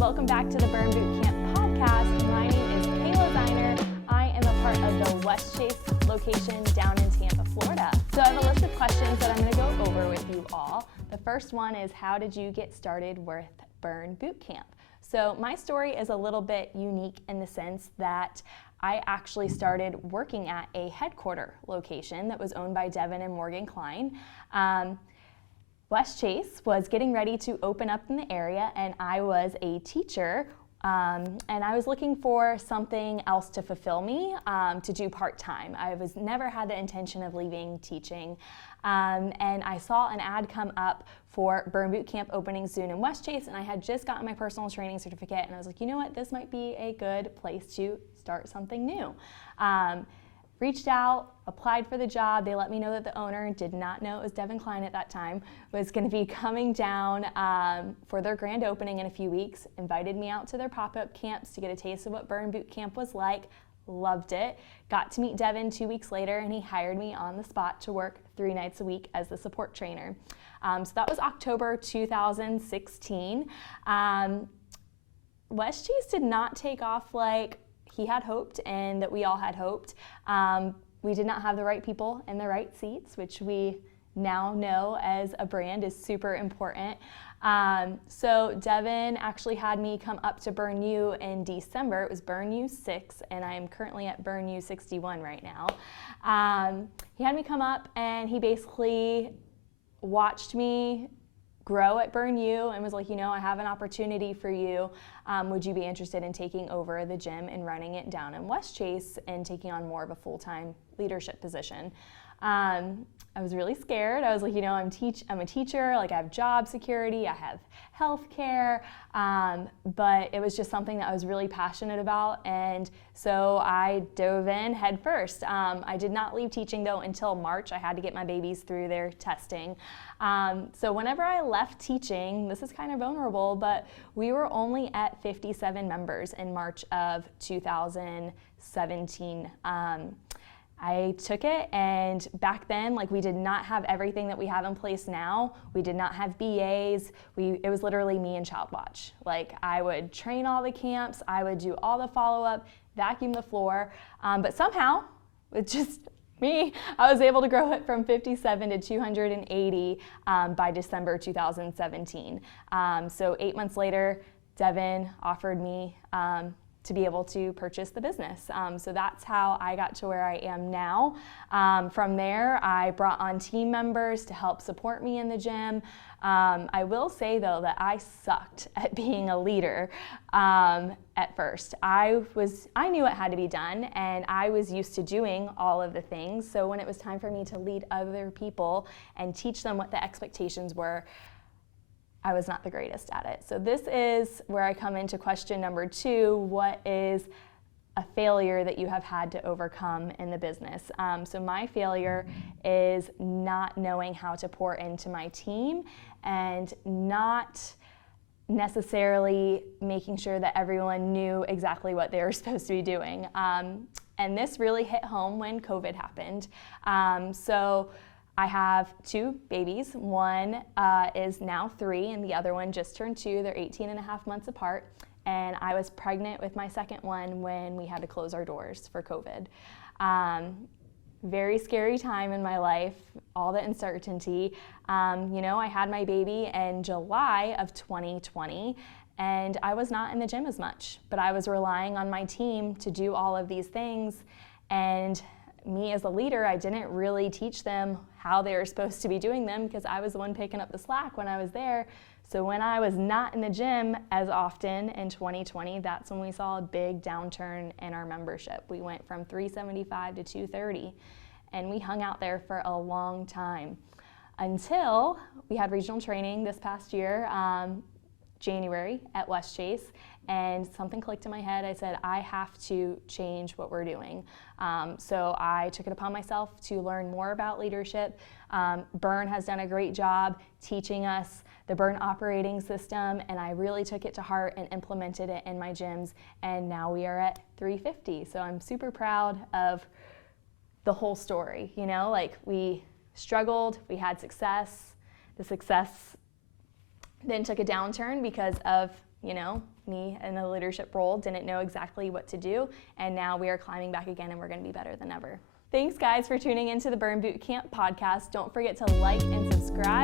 Welcome back to the Burn Boot Camp podcast. My name is Kayla Zeiner. I am a part of the Westchase location down in Tampa, Florida. So I have a list of questions that I'm going to go over with you all. The first one is, how did you get started with Burn Boot Camp? So my story is a little bit unique in the sense that I actually started working at a headquarter location that was owned by Devin and Morgan Klein. Westchase was getting ready to open up in the area, and I was a teacher, and I was looking for something else to fulfill me, to do part-time. I was never had the intention of leaving teaching, and I saw an ad come up for Burn Boot Camp opening soon in Westchase, and I had just gotten my personal training certificate, and I was like, you know what, this might be a good place to start something new. Reached out, applied for the job. They let me know that the owner, did not know it was Devin Klein at that time, was going to be coming down for their grand opening in a few weeks, invited me out to their pop-up camps to get a taste of what Burn Boot Camp was like. Loved it. Got to meet Devin 2 weeks later, and he hired me on the spot to work 3 nights a week as the support trainer. So that was October 2016. Westchase did not take off like he had hoped and that we all had hoped. We did not have the right people in the right seats, which we now know as a brand is super important. So Devin actually had me come up to Burn U in December. It was Burn U 6, and I am currently at Burn U 61 right now. He had me come up, and he basically watched me grow at Burn U and was like, you know, I have an opportunity for you. Would you be interested in taking over the gym and running it down in Westchase and taking on more of a full-time leadership position? I was really scared. I was like, you know, I'm a teacher, like I have job security, I have health care, but it was just something that I was really passionate about, and so I dove in head first. I did not leave teaching though until March. I had to get my babies through their testing. So whenever I left teaching, this is kind of vulnerable, but we were only at 57 members in March of 2017. I took it, and back then, like, we did not have everything that we have in place now. We did not have BAs. It was literally me and Child Watch. Like, I would train all the camps, I would do all the follow-up, vacuum the floor, but somehow, with just me, I was able to grow it from 57 to 280 by December 2017. So 8 months later, Devin offered me to be able to purchase the business. So that's how I got to where I am now. From there, I brought on team members to help support me in the gym. I will say though that I sucked at being a leader at first. I knew it had to be done, and I was used to doing all of the things. So when it was time for me to lead other people and teach them what the expectations were, I was not the greatest at it. So this is where I come into question number 2. What is a failure that you have had to overcome in the business? So my failure is not knowing how to pour into my team and not necessarily making sure that everyone knew exactly what they were supposed to be doing. And this really hit home when COVID happened. So I have 2 babies. One is now 3, and the other one just turned 2. They're 18 and a half months apart. And I was pregnant with my second one when we had to close our doors for COVID. Very scary time in my life, all the uncertainty. You know, I had my baby in July of 2020, and I was not in the gym as much, but I was relying on my team to do all of these things. And me as a leader, I didn't really teach them how they were supposed to be doing them because I was the one picking up the slack when I was there. So when I was not in the gym as often in 2020, that's when we saw a big downturn in our membership. We went from 375 to 230, and we hung out there for a long time until we had regional training this past year, January at Westchase, and something clicked in my head. I said, I have to change what we're doing. So I took it upon myself to learn more about leadership. Burn has done a great job teaching us the Burn operating system, and I really took it to heart and implemented it in my gyms, and now we are at 350. So I'm super proud of the whole story. You know, like, we struggled, we had success. The success then took a downturn because of me in a leadership role didn't know exactly what to do, and now we are climbing back again and we're going to be better than ever. Thanks guys for tuning into the Burn Bootcamp podcast. Don't forget to like and subscribe.